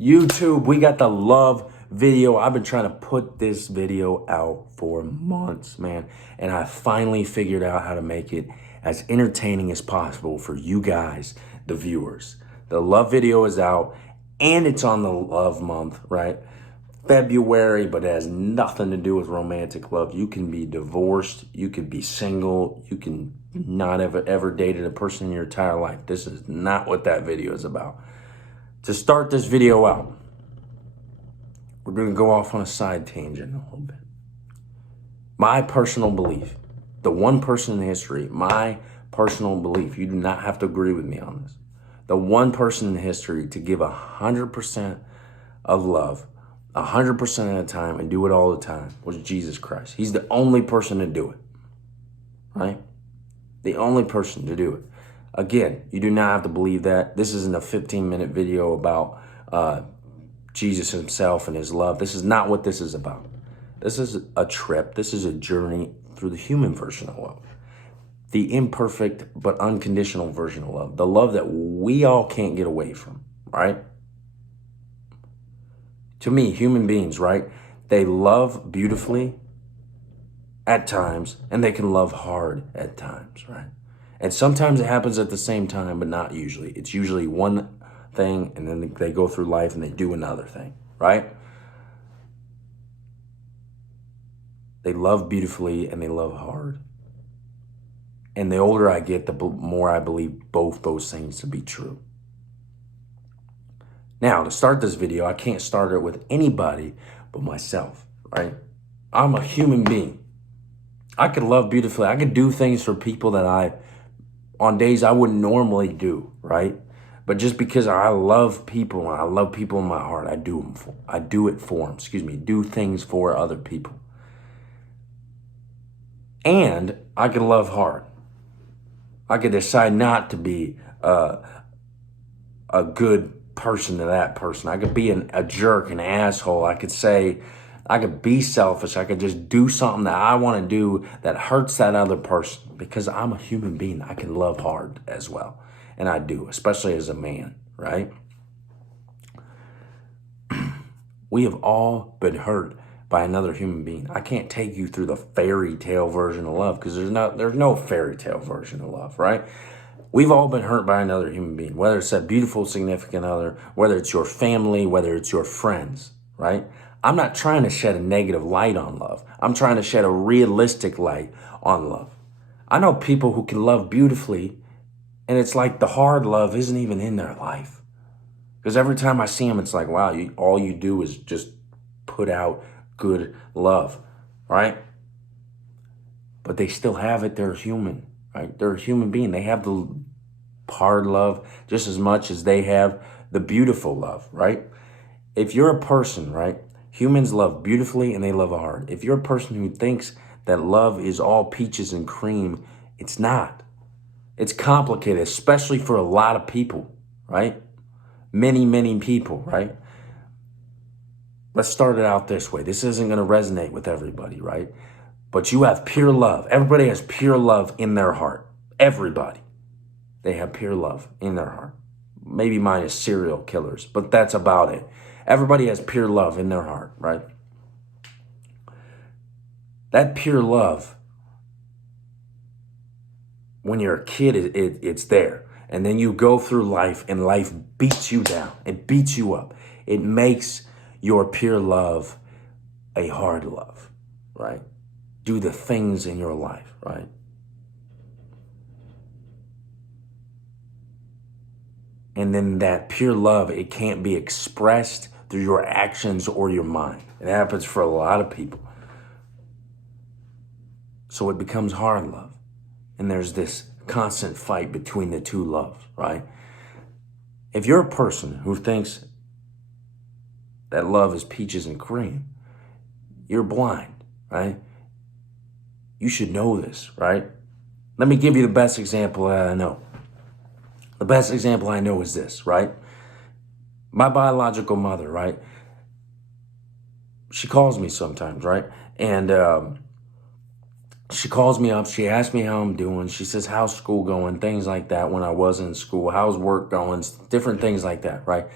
YouTube, we got the love video. I've been trying to put this video out for months, man. And I finally figured out how to make it as entertaining as possible for you guys, the viewers. The love video is out and it's on the love month, right? February, but it has nothing to do with romantic love. You can be divorced, you could be single, you can not have ever dated a person in your entire life. This is not what that video is about. To start this video out, we're going to go off on a side tangent a little bit. My personal belief, the one person in history, my personal belief, you do not have to agree with me on this. The one person in history to give 100% of love, 100% of the time and do it all the time was Jesus Christ. He's the only person to do it, right? The only person to do it. Again, you do not have to believe that. This isn't a 15-minute video about Jesus himself and his love. This is not what this is about. This is a trip. This is a journey through the human version of love. The imperfect but unconditional version of love. The love that we all can't get away from, right? To me, human beings, right? They love beautifully at times and they can love hard at times, right? And sometimes it happens at the same time, but not usually. It's usually one thing and then they go through life and they do another thing, right? They love beautifully and they love hard. And the older I get, the more I believe both those things to be true. Now, to start this video, I can't start it with anybody but myself, right? I'm a human being. I could love beautifully. I could do things for people that on days I wouldn't normally do, right? But just because I love people and I love people in my heart, I do it for them, do things for other people. And I could love hard. I could decide not to be a good person to that person. I could be a jerk, an asshole. I could be selfish. I could just do something that I want to do that hurts that other person because I'm a human being. I can love hard as well. And I do, especially as a man, right? We have all been hurt by another human being. I can't take you through the fairy tale version of love because there's no fairy tale version of love, right? We've all been hurt by another human being, whether it's a beautiful significant other, whether it's your family, whether it's your friends, right? I'm not trying to shed a negative light on love. I'm trying to shed a realistic light on love. I know people who can love beautifully, and it's like the hard love isn't even in their life. Because every time I see them, it's like, wow, all you do is just put out good love, right? But they still have it. They're human, right? They're a human being. They have the hard love just as much as they have the beautiful love, right? If you're a person, right? Humans love beautifully and they love hard. If you're a person who thinks that love is all peaches and cream, it's not. It's complicated, especially for a lot of people, right? Many, many people, right? Let's start it out this way. This isn't going to resonate with everybody, right? But you have pure love. Everybody has pure love in their heart. Everybody. They have pure love in their heart. Maybe minus serial killers, but that's about it. Everybody has pure love in their heart, right? That pure love, when you're a kid, it's there. And then you go through life and life beats you down. It beats you up. It makes your pure love a hard love, right? Do the things in your life, right? And then that pure love, it can't be expressed through your actions or your mind. It happens for a lot of people. So it becomes hard love. And there's this constant fight between the two loves, right? If you're a person who thinks that love is peaches and cream, you're blind, right? You should know this, right? Let me give you the best example that I know. The best example I know is this, right? My biological mother, right? She calls me sometimes, right? And she calls me up. She asks me how I'm doing. She says, how's school going? Things like that when I was in school. How's work going? Different things like that, right?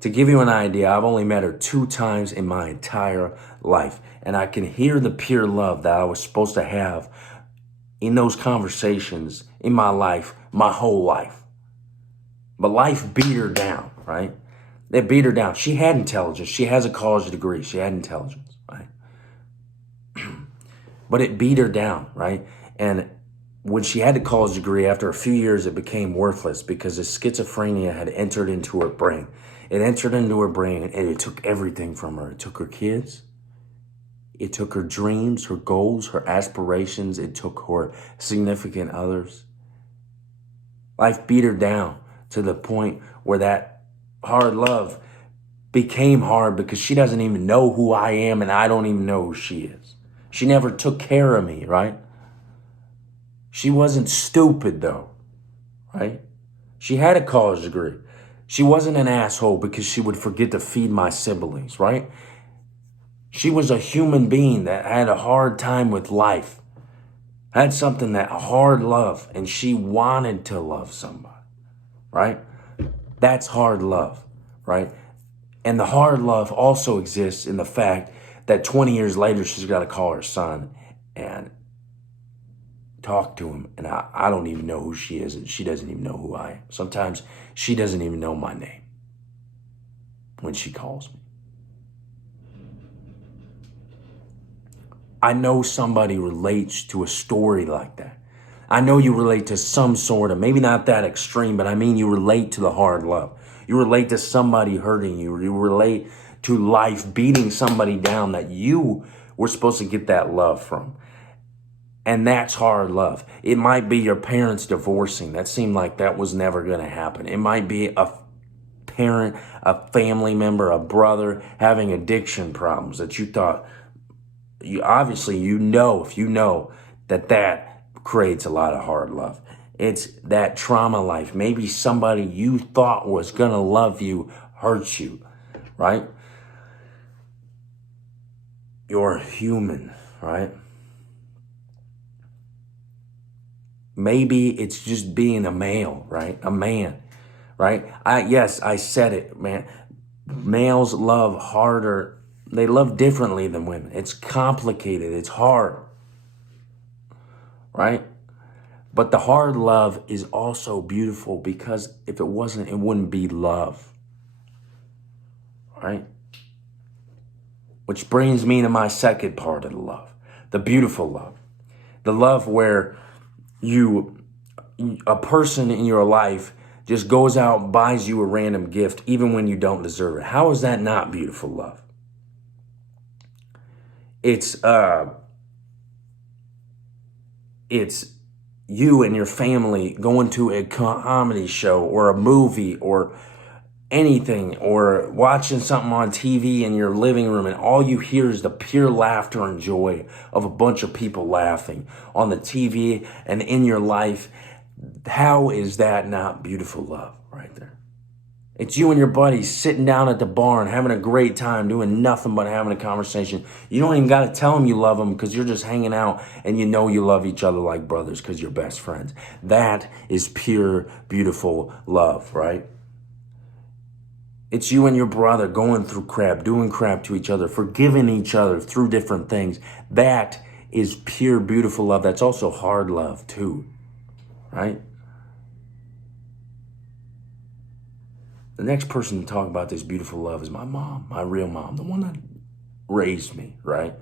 To give you an idea, I've only met her 2 times in my entire life. And I can hear the pure love that I was supposed to have in those conversations in my life, my whole life. But life beat her down, right? It beat her down. She had intelligence. She has a college degree. She had intelligence, right? But it beat her down, right? And when she had the college degree, after a few years, it became worthless because the schizophrenia had entered into her brain. It entered into her brain and it took everything from her. It took her kids. It took her dreams, her goals, her aspirations. It took her significant others. Life beat her down to the point where that hard love became hard because she doesn't even know who I am and I don't even know who she is. She never took care of me, right? She wasn't stupid though, right? She had a college degree. She wasn't an asshole because she would forget to feed my siblings, right? She was a human being that had a hard time with life, had something that hard love, and she wanted to love somebody, right? That's hard love, right? And the hard love also exists in the fact that 20 years later, she's got to call her son and talk to him. And I don't even know who she is, and she doesn't even know who I am. Sometimes she doesn't even know my name when she calls me. I know somebody relates to a story like that. I know you relate to some sort of, maybe not that extreme, but I mean you relate to the hard love. You relate to somebody hurting you. You relate to life beating somebody down that you were supposed to get that love from. And that's hard love. It might be your parents divorcing. That seemed like that was never going to happen. It might be a parent, a family member, a brother having addiction problems that you thought, if you know that creates a lot of hard love. It's that trauma life. Maybe somebody you thought was going to love you hurts you, right? You're human, right? Maybe it's just being a male, right? A man, right? I said it, man. Males love harder. They love differently than women. It's complicated. It's hard, right? But the hard love is also beautiful because if it wasn't, it wouldn't be love, right? Which brings me to my second part of the love, the beautiful love. The love where a person in your life just goes out and buys you a random gift even when you don't deserve it. How is that not beautiful love? It's you and your family going to a comedy show or a movie or anything, or watching something on TV in your living room, and all you hear is the pure laughter and joy of a bunch of people laughing on the TV and in your life. How is that not beautiful love right there? It's you and your buddies sitting down at the bar and having a great time, doing nothing but having a conversation. You don't even got to tell them you love them because you're just hanging out and you know you love each other like brothers because you're best friends. That is pure, beautiful love, right? It's you and your brother going through crap, doing crap to each other, forgiving each other through different things. That is pure, beautiful love. That's also hard love too, right? The next person to talk about this beautiful love is my mom, my real mom, the one that raised me, right?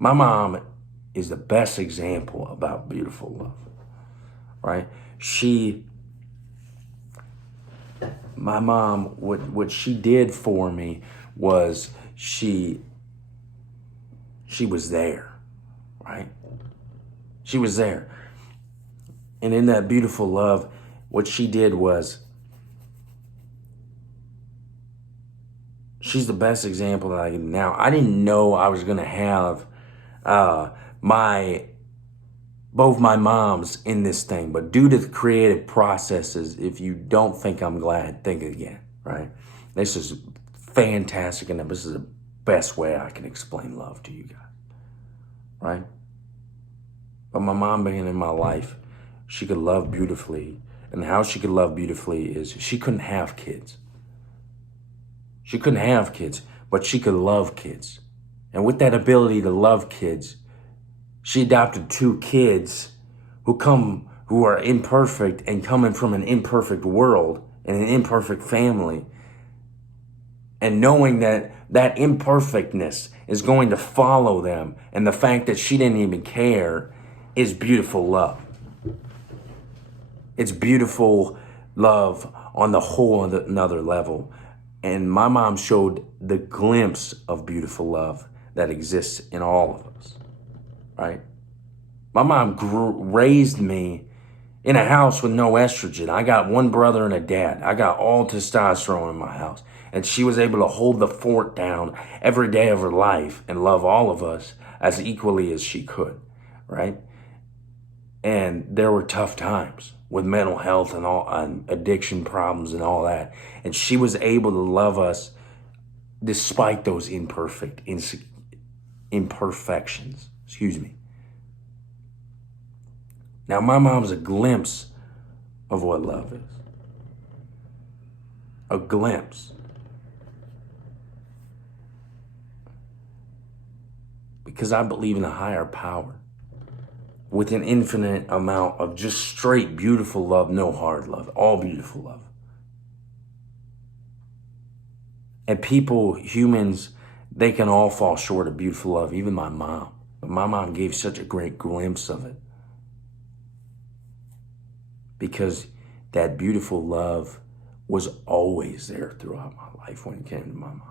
My mom is the best example about beautiful love, right? My mom, what she did for me was she was there, right? She was there. And in that beautiful love, what she did was, she's the best example that I can now. I didn't know I was going to have both my moms in this thing, but due to the creative processes, if you don't think I'm glad, think again, right? This is fantastic, and this is the best way I can explain love to you guys, right? But my mom being in my life, she could love beautifully, and how she could love beautifully is she couldn't have kids. She couldn't have kids, but she could love kids. And with that ability to love kids, she adopted 2 kids who are imperfect and coming from an imperfect world and an imperfect family. And knowing that that imperfectness is going to follow them, and the fact that she didn't even care, is beautiful love. It's beautiful love on the whole another level. And my mom showed the glimpse of beautiful love that exists in all of us, right? My mom raised me in a house with no estrogen. I got 1 brother and a dad. I got all testosterone in my house. And she was able to hold the fort down every day of her life and love all of us as equally as she could, right? And there were tough times with mental health and addiction problems and all that. And she was able to love us despite those imperfections. Excuse me. Now, my mom's a glimpse of what love is. A glimpse. Because I believe in a higher power with an infinite amount of just straight beautiful love, no hard love, all beautiful love. And people, humans, they can all fall short of beautiful love, even my mom. But my mom gave such a great glimpse of it. Because that beautiful love was always there throughout my life when it came to my mom.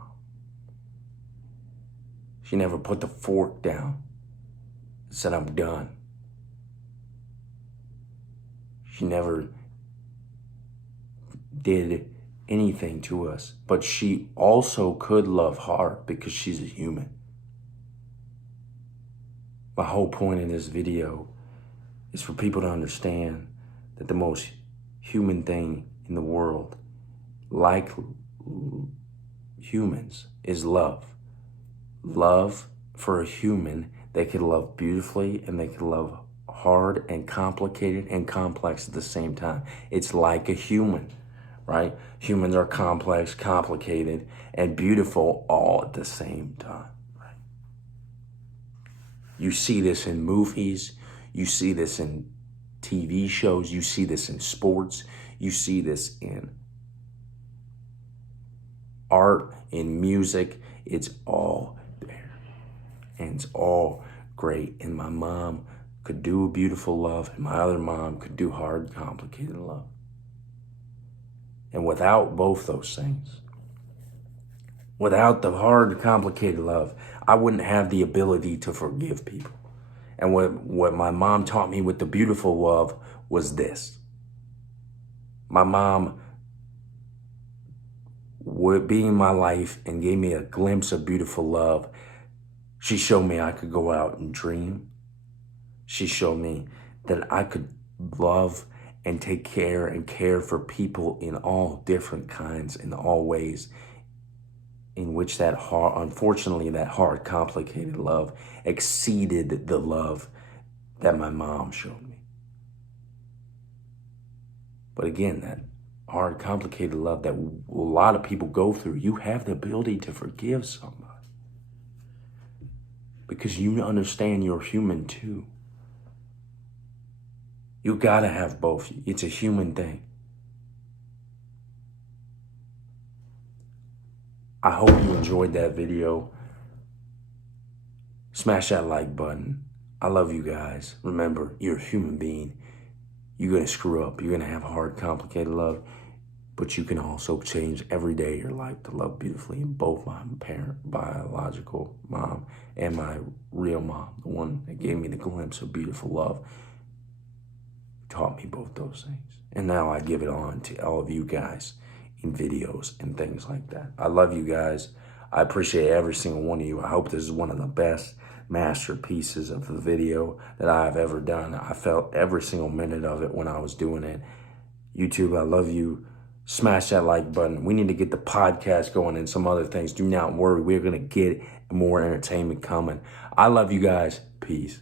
She never put the fork down and said, I'm done. She never did anything to us, but she also could love hard because she's a human. My whole point in this video is for people to understand that the most human thing in the world, like humans, is love. Love for a human, they can love beautifully and they can love hard and complicated and complex at the same time. It's like a human, right? Humans are complex, complicated, and beautiful all at the same time, right? You see this in movies, you see this in TV shows, you see this in sports, you see this in art, in music. It's all there. And it's all great. And my mom could do beautiful love, and my other mom could do hard, complicated love. And without both those things, without the hard, complicated love, I wouldn't have the ability to forgive people. And what my mom taught me with the beautiful love was this. My mom would be in my life and gave me a glimpse of beautiful love. She showed me I could go out and dream. She showed me that I could love and take care and care for people in all different kinds, in all ways, in which that hard, complicated love exceeded the love that my mom showed me. But again, that hard, complicated love that a lot of people go through, you have the ability to forgive somebody. Because you understand you're human too. You gotta have both. It's a human thing. I hope you enjoyed that video. Smash that like button. I love you guys. Remember, you're a human being. You're gonna screw up. You're gonna have hard, complicated love. But you can also change every day of your life to love beautifully. And both my biological mom and my real mom, the one that gave me the glimpse of beautiful love, taught me both those things. And now I give it on to all of you guys in videos and things like that. I love you guys. I appreciate every single one of you. I hope this is one of the best masterpieces of the video that I've ever done. I felt every single minute of it when I was doing it. YouTube, I love you. Smash that like button. We need to get the podcast going and some other things. Do not worry. We're going to get more entertainment coming. I love you guys. Peace.